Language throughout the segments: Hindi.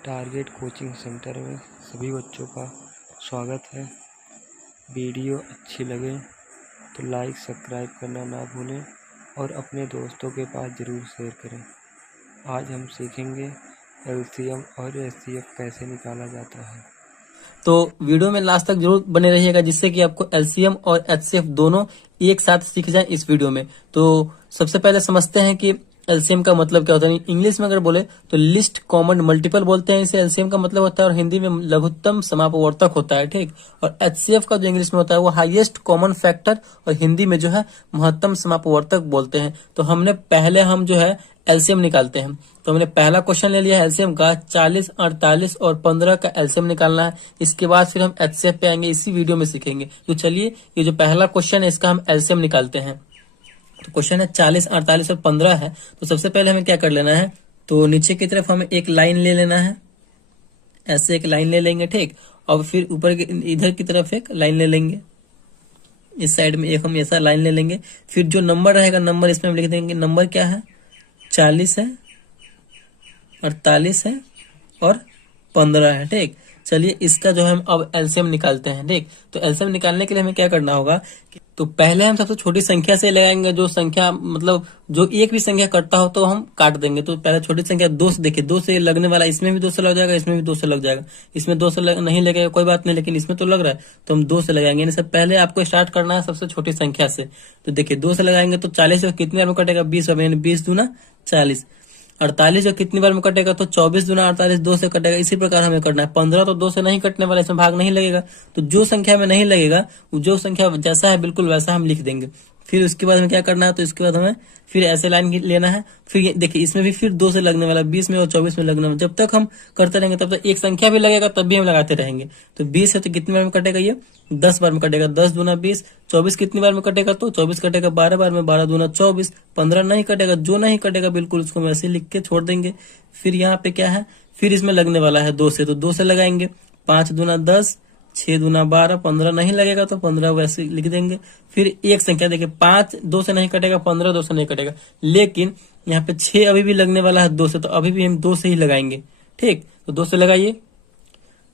टारगेट कोचिंग सेंटर में सभी बच्चों का स्वागत है। वीडियो अच्छी लगे तो लाइक सब्सक्राइब करना ना भूलें और अपने दोस्तों के पास ज़रूर शेयर करें। आज हम सीखेंगे एलसीएम और एचसीएफ कैसे निकाला जाता है। तो वीडियो में लास्ट तक जरूर बने रहिएगा, जिससे कि आपको एलसीएम और एचसीएफ दोनों एक साथ सीख जाए इस वीडियो में। तो सबसे पहले समझते हैं कि एलसीएम का मतलब क्या होता है। इंग्लिश में अगर बोले तो लिस्ट कॉमन मल्टीपल बोलते हैं इसे, एलसीएम का मतलब होता है, और हिंदी में लघुत्तम समापवर्तक होता है। ठीक। और एचसीएफ का जो इंग्लिश में होता है वो हाईएस्ट कॉमन फैक्टर, और हिंदी में जो है महत्तम समापवर्तक बोलते हैं। तो पहले हम जो है एलसीएम निकालते हैं। तो हमने पहला क्वेश्चन ले लिया है एलसीएम का, 40, 48 और 15 का एलसीएम निकालना है। इसके बाद फिर हम एचसीएफ पे आएंगे, इसी वीडियो में सीखेंगे। तो चलिए, ये जो पहला क्वेश्चन है इसका हम एलसीएम निकालते हैं। तो क्वेश्चन है 40, 48 और 15 है। तो सबसे पहले हमें क्या कर लेना है, तो नीचे की तरफ हमें एक लाइन ले लेना है, ऐसे एक लाइन ले लेंगे। ठीक। और फिर ऊपर इधर की तरफ एक लाइन ले लेंगे, इस साइड में एक हम ऐसा लाइन ले लेंगे। फिर जो नंबर रहेगा, नंबर इसमें हम लिख देंगे। नंबर क्या है, 40 है, 48 है और 15 है। ठीक। चलिए, इसका जो है हम अब एलसीएम निकालते हैं। ठीक। तो एलसीएम निकालने के लिए हमें क्या करना होगा, तो पहले हम सबसे छोटी संख्या से लगाएंगे। जो संख्या मतलब जो एक भी संख्या कटता हो तो हम काट देंगे। तो पहले छोटी संख्या 2 से देखिए, 2 से लगने वाला, इसमें भी 2 से लग जाएगा, इसमें भी 2 से लग जाएगा। इसमें 2 से नहीं लगेगा कोई बात नहीं, लेकिन इसमें तो लग रहा है तो हम 2 से लगाएंगे। यानी सब पहले आपको स्टार्ट करना है सबसे छोटी संख्या से। तो देखिए 2 से लगाएंगे तो 40 से कितनी बार में कटेगा, 20 बार, यानी 20 दूना 40। 48 जो कितनी बार में कटेगा, तो 24 दूना 48, 2 से कटेगा। इसी प्रकार हमें करना है। 15 तो 2 से नहीं कटने वाला, इसमें भाग नहीं लगेगा। तो जो संख्या में नहीं लगेगा, जो संख्या जैसा है बिल्कुल वैसा हम लिख देंगे। फिर उसके बाद हमें क्या करना है, तो इसके बाद हमें फिर ऐसे लाइन लेना है। फिर देखिए इसमें भी फिर 2 से लगने वाला, 20 में और 24 में लगने वाला। जब तक हम करते रहेंगे तब तक एक संख्या भी लगेगा, तब भी हम लगाते रहेंगे। तो 20 है तो कितनी बार में कटेगा, ये 10 बार में कटेगा। 10 दूना 20। 24 कितनी बार में कटेगा, तो 24 कटेगा 12 बार में, 12 दूना 24। 15 नहीं कटेगा, जो नहीं कटेगा बिल्कुल उसको हम ऐसे लिख के छोड़ देंगे। फिर यहाँ पे क्या है, फिर इसमें लगने वाला है 2 से, तो 2 से लगाएंगे। 5 दूना 10, 6 दूना 12, 15 नहीं लगेगा तो 15 वैसे लिख देंगे। फिर एक संख्या देखिए, 5 2 से नहीं कटेगा, 15 2 से नहीं कटेगा, लेकिन यहाँ पे 6 अभी भी लगने वाला है 2 से, तो अभी भी हम 2 से ही लगाएंगे। ठीक। तो 2 से लगाइए,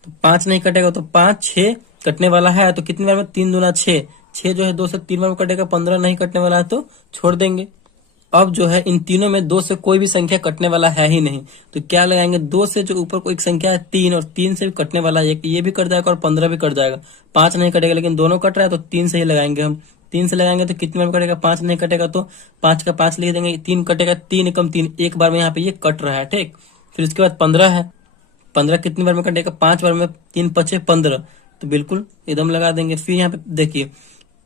तो 5 नहीं कटेगा, तो 5, 6 कटने वाला है तो कितनी बार में, 3 दूना 6। 6 जो है 2 से 3 बार में कटेगा। 15 नहीं कटने वाला है तो छोड़ देंगे। अब जो है इन तीनों में 2 से कोई भी संख्या कटने वाला है ही नहीं, तो क्या लगाएंगे, 2 से जो ऊपर कोई एक संख्या है 3, और 3 से भी कटने वाला है, ये भी कट जाएगा और 15 भी कट जाएगा। 5 नहीं कटेगा, लेकिन दोनों कट रहा है तो 3 से ही लगाएंगे हम। 3 से लगाएंगे तो कितने बार में कटेगा, 5 नहीं कटेगा तो 5 का 5 लिख देंगे। 3 कटेगा, 3 एकम 3, एक बार में यहाँ पे ये कट रहा है। ठीक। फिर उसके बाद 15 है। 15 कितनी बार में कटेगा, 5 बार में, 3 5 15, तो बिल्कुल एकदम लगा देंगे। फिर यहाँ पे देखिए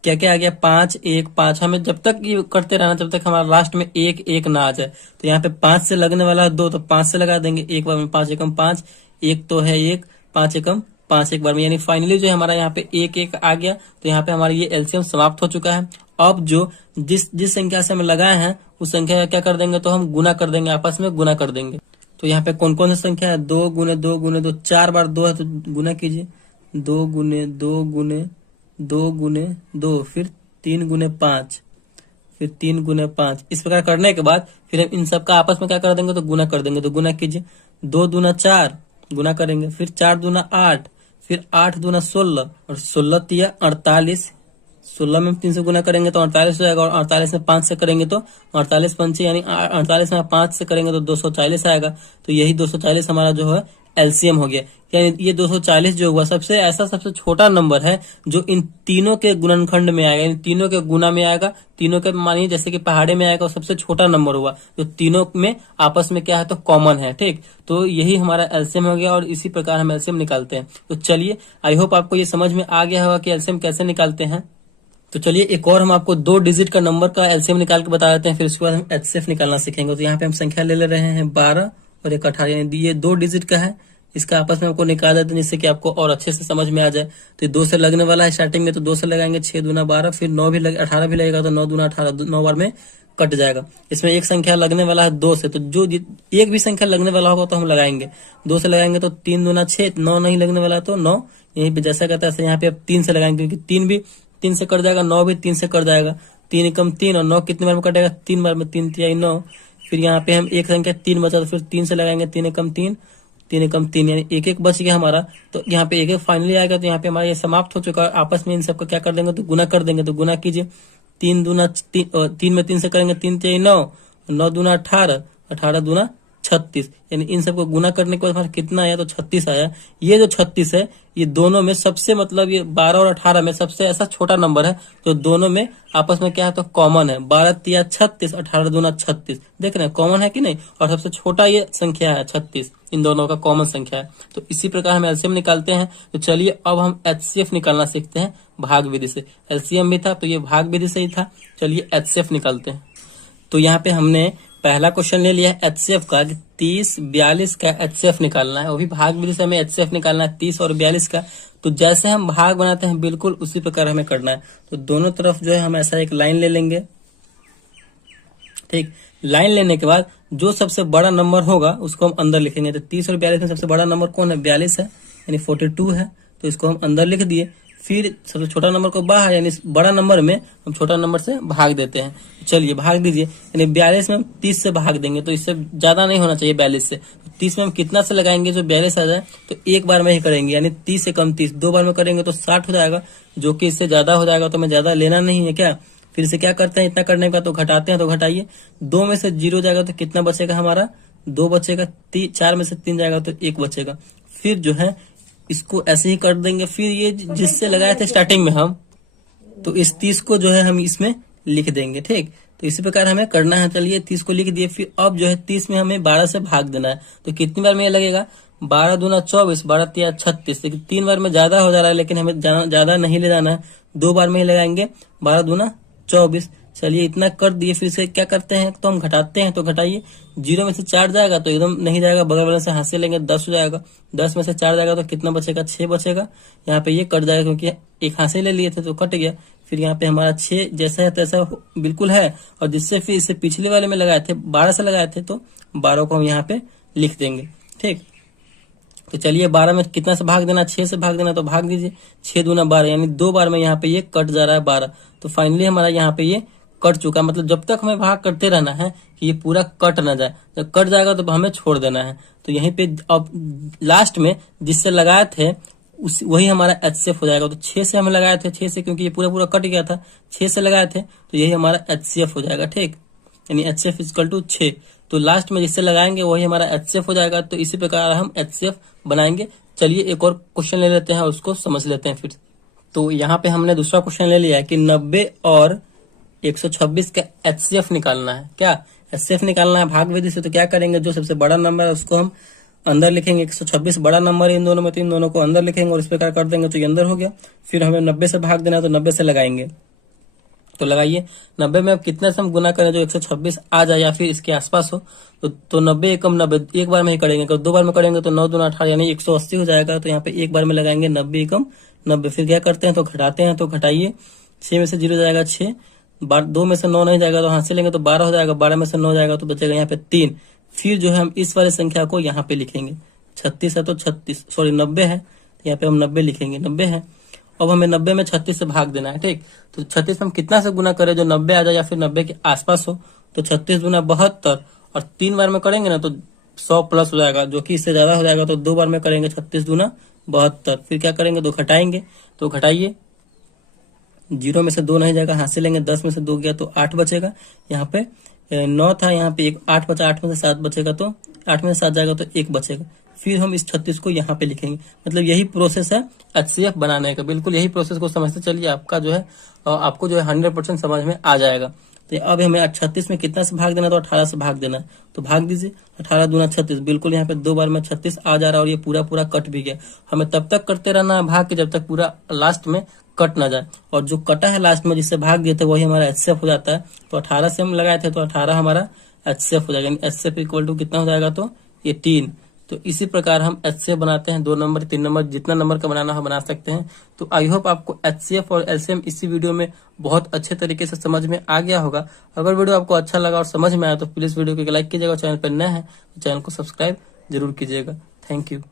क्या क्या आ गया, 5 1 5। हमें जब तक ये करते रहना जब तक हमारा लास्ट में 1 1 ना आ जाए। तो यहाँ पे 5 से लगने वाला है 2, तो 5 से लगा देंगे एक बार में। 5 एकम 5, 1 तो है 1, 5 एकम 5 एक बार में, यानी फाइनली जो हमारा यहाँ पे 1 1 आ गया। तो यहाँ पे हमारा ये एलसीएम समाप्त हो चुका है। अब जो जिस संख्या से हम लगाए हैं उस संख्या का क्या कर देंगे, तो हम गुना कर देंगे, आपस में गुना कर देंगे। तो यहाँ पे कौन कौन सी संख्या है, 2 गुने 2 गुने 2, 4 बार 2 है तो गुना कीजिए। 2 गुने 2 गुने 2 गुने 2, फिर 3 गुने 5, फिर 3 गुने 5। इस प्रकार करने के बाद फिर हम इन सबका आपस में क्या कर देंगे, तो गुना कर देंगे। तो गुना कीजिए, 2 दूना 4 गुना करेंगे, फिर 4 दूना 8, फिर 8 दूना 16 और 16 तिया 48। 16 में 3 से गुना करेंगे तो 48 हो जाएगा, और 48 में 5 से करेंगे तो 48 पंचे, यानी 48 में 5 से करेंगे तो 240 आएगा। तो यही 240 हमारा जो है एलसीएम हो गया। यानी ये 240 जो हुआ सबसे छोटा नंबर है जो इन तीनों के गुणनखंड में आएगा, इन तीनों के गुना में आएगा। तीनों के मानिए जैसे कि पहाड़े में आएगा, सबसे छोटा नंबर हुआ जो तीनों में आपस में क्या है, तो कॉमन है। ठीक। तो यही हमारा एलसीएम हो गया, और इसी प्रकार हम एलसीएम निकालते हैं। तो चलिए, आई होप आपको ये समझ में आ गया होगा कि एलसीएम कैसे निकालते हैं। तो चलिए एक और हम आपको 2 डिजिट का नंबर का एलसीएम निकाल के बता देते हैं, फिर उसके बाद हम एचसीएफ निकालना सीखेंगे। तो यहाँ पे हम संख्या ले रहे हैं 12 और 1 18, यानी ये 2 डिजिट का है। इसका आपस में आपको निकाल देते हैं जिससे कि आपको और अच्छे से समझ में आ जाए। तो 2 से लगने वाला है स्टार्टिंग में, तो 2 से लगाएंगे, 6 दूना 12, फिर 9 भी 18 भी लगेगा तो 9 दूना 18, 9 बार में कट जाएगा। इसमें एक संख्या लगने वाला है 2 से, तो जो एक भी संख्या लगने वाला होगा तो हम लगाएंगे। 2 से लगाएंगे तो 3 दूना 6, 9 नहीं लगने वाला तो 9, यहीं पे जैसा कहता है यहाँ पे अब 3 से लगाएंगे, क्योंकि 3 भी 3 से कट जाएगा, 9 भी 3 से कट जाएगा। 3 एकम 3, और 9 कितने बार में कटेगा, 3 बार में, 3 तिहाई 9। फिर यहाँ पे हम एक संख्या 3 बचा तो फिर 3 से लगाएंगे, 3 एकम 3, 3 एकम 3 यानी एक एक बच गया हमारा। तो यहाँ पे एक एक फाइनली आएगा, तो यहाँ पे हमारा ये समाप्त हो चुका है। आपस में इन सबको क्या कर देंगे, तो गुना कर देंगे। तो गुना कीजिए, 3 दूना 3 में 3 से करेंगे 3 3 9, 9 दूना 18, 18 दूना 36, यानी इन सबको गुना करने के बाद हमारा कितना आया, तो 36 आया। ये जो 36 है, ये दोनों में सबसे मतलब ये 12 और 18 में सबसे ऐसा छोटा नंबर है जो दोनों में आपस में क्या है, तो कॉमन है। 12 तिया 36, 18 दूना 36, देख रहे हैं कॉमन है कि नहीं। और सबसे छोटा ये संख्या है 36, इन दोनों का कॉमन संख्या है। तो इसी प्रकार हम एलसीएम निकालते हैं। तो चलिए अब हम एचसीएफ निकालना सीखते हैं भाग विधि से। एलसीएम भी था तो ये भाग विधि से ही था। चलिए एचसीएफ निकालते हैं। तो यहाँ पे हमने पहला क्वेश्चन ले लिया है एचसीएफ का, 30 42 का एचसीएफ निकालना है। वो भी भाग विधि से हमें एचसीएफ निकालना है 30 और 42 का। तो जैसे हम भाग बनाते हैं बिल्कुल उसी प्रकार हमें करना है। तो दोनों तरफ जो है हम ऐसा एक लाइन ले लेंगे, ठीक। लाइन लेने के बाद जो सबसे बड़ा नंबर होगा उसको हम अंदर लिखेंगे। तो 30 और 42 में सबसे बड़ा नंबर कौन है, 42 है, यानी 42 है। तो इसको हम अंदर लिख दिए। फिर सबसे छोटा नंबर को बाहर, यानी बड़ा नंबर में हम छोटा नंबर से भाग देते हैं। चलिए भाग दीजिए, यानी 42 में हम 30 से भाग देंगे, तो इससे ज्यादा नहीं होना चाहिए 42 से। 30 में हम कितना से लगाएंगे, जो 42 आ जाए, तो एक बार में ही करेंगे, यानी 30 से कम 30, 2 बार में करेंगे तो 60 हो जाएगा, जो कि इससे ज्यादा हो जाएगा। तो हमें ज्यादा लेना नहीं है क्या। फिर से क्या करते हैं, इतना करने का तो घटाते हैं। तो घटाइए, 2 में से 0 जाएगा तो कितना बचेगा हमारा, 2 बचेगा। 4 में से 3 जाएगा तो 1 बचेगा। फिर जो है इसको ऐसे ही कर देंगे। फिर ये जिससे लगाए थे स्टार्टिंग में हम, तो इस 30 को जो है हम इसमें लिख देंगे, ठीक। तो इसी प्रकार हमें करना है। चलिए 30 को लिख दिए। फिर अब जो है 30 में हमें 12 से भाग देना है। तो कितनी बार में ये लगेगा, 12 दूना 24, 12 तिया 36। लेकिन 3 बार में ज्यादा हो जा रहा है, लेकिन हमें ज्यादा नहीं ले जाना है, 2 बार में ही लगाएंगे। 12 दूना 24। चलिए इतना कर दिए। फिर से क्या करते हैं, तो हम घटाते हैं। तो घटाइए, 0 में से 4 जाएगा तो एकदम नहीं जाएगा, बगल वाले से हाथ से लेंगे, 10 हो जाएगा। 10 में से 4 जाएगा तो कितना बचेगा, 6 बचेगा। यहाँ पे ये कट जाएगा क्योंकि एक हाथ से ले लिए थे तो कट गया। फिर यहाँ पे हमारा 6 जैसा है तैसा बिल्कुल है। और जिससे फिर इसे पिछले वाले में लगाए थे 12 से लगाए थे, तो 12 को हम यहाँ पे लिख देंगे, ठीक। तो चलिए 12 में कितना से भाग देना, 6 से भाग देना। तो भाग दीजिए, 6 दूना 12, यानी 2 बार में यहाँ पे ये कट जा रहा है 12। तो फाइनली हमारा यहाँ पे ये कट चुका। मतलब जब तक हमें भाग करते रहना है कि ये पूरा कट ना जाए। जब कट जाएगा तो हमें छोड़ देना है। तो यहीं पे अब लास्ट में जिससे लगाए थे वही हमारा एचसीएफ हो जाएगा। तो 6 से हम लगाए थे, 6 से क्योंकि ये पूरा कट गया था, 6 से लगाए थे, तो यही हमारा एचसीएफ हो जाएगा, ठीक। यानी एचसीएफ इक्वल टू 6। तो लास्ट में जिससे लगाएंगे वही हमारा एचसीएफ हो जाएगा। तो इसी प्रकार हम एचसीएफ बनाएंगे। चलिए एक और क्वेश्चन ले लेते हैं, उसको समझ लेते हैं फिर। तो यहाँ पे हमने दूसरा क्वेश्चन ले लिया है कि 90 और 126 का एचसीएफ निकालना है। क्या एचसीएफ निकालना है भाग विधि से। तो क्या करेंगे, जो सबसे बड़ा नंबर है उसको हम अंदर लिखेंगे। 126 बड़ा नंबर है इन दोनों में, तो इन दोनों को अंदर लिखेंगे और इस प्रकार कर देंगे तो ये अंदर हो गया। फिर हमें 90 से भाग देना है, तो 90 से लगाएंगे। तो लगाइए, 90 में अब कितना से हम गुना करें जो 126 आ जाए या फिर इसके आसपास हो। तो 90 एकम 90 एक बार में ही करेंगे। अगर 2 बार में करेंगे तो 9 दूना 18 यानी 180 हो जाएगा। तो यहाँ पे एक बार में लगाएंगे 90 एकम 90। फिर क्या करते हैं, तो घटाते हैं। तो घटाइए, 6 में से 0 जाएगा 6, 2 में से 9 नहीं जाएगा तो हाथ से लेंगे तो 12 हो जाएगा। 12 में से 9 जाएगा तो बचेगा यहाँ पे 3। फिर जो है हम इस वाले संख्या को यहाँ पे लिखेंगे। 36 है तो 36, सॉरी 90 है, तो यहाँ पे हम 90 लिखेंगे। 90 है, अब हमें 90 में 36 से भाग देना है, ठीक। तो 36 में हम कितना से गुना करें जो 90 आ जाए या फिर 90 के आसपास हो। तो 36 गुना 72, और 3 बार में करेंगे ना तो 100 प्लस हो जाएगा, जो कि इससे ज्यादा हो जाएगा। तो 2 बार में करेंगे 36 गुना 72। फिर क्या करेंगे, तो घटाएंगे। तो घटाइए, 0 में से 2 नहीं जाएगा, हाथ से लेंगे। 10 में से 2 गया तो 8 बचेगा। यहाँ पे 9 था, यहाँ पे 8 बचा, 8 में से 7 बचेगा, तो 8 में से 7 जाएगा तो 1 बचेगा। फिर हम इस 36 को यहाँ पे लिखेंगे। मतलब यही प्रोसेस है एचसीएफ बनाने का। बिल्कुल यही प्रोसेस को समझते चलिए, आपका जो है आपको जो है 100% समझ में आ जाएगा। तो अब हमें 36 में कितना से भाग देना, तो 18 से भाग देना। तो भाग दीजिए, 18 दूना 36। बिल्कुल यहाँ पे 2 बार में 36 आ जा रहा है और ये पूरा कट भी गया। हमें तब तक करते रहना है भाग के जब तक पूरा लास्ट में कट ना जाए। और जो कटा है लास्ट में जिससे भाग दिए थे वही हमारा एचसीएफ हो जाता है। तो 18 से हम लगाए थे तो 18 हमारा एचसीएफ हो जाएगा। एचसीएफ इक्वल टू कितना हो जाएगा, तो ये 3। तो इसी प्रकार हम एचसीएफ बनाते हैं। 2 नंबर 3 नंबर जितना नंबर का बनाना हो बना सकते हैं। तो आई होप आपको एचसीएफ और एलसीएम इसी वीडियो में बहुत अच्छे तरीके से समझ में आ गया होगा। अगर वीडियो आपको अच्छा लगा और समझ में आया तो प्लीज वीडियो को लाइक कीजिएगा। चैनल पर नए हैं तो चैनल को सब्सक्राइब जरूर कीजिएगा। Thank you.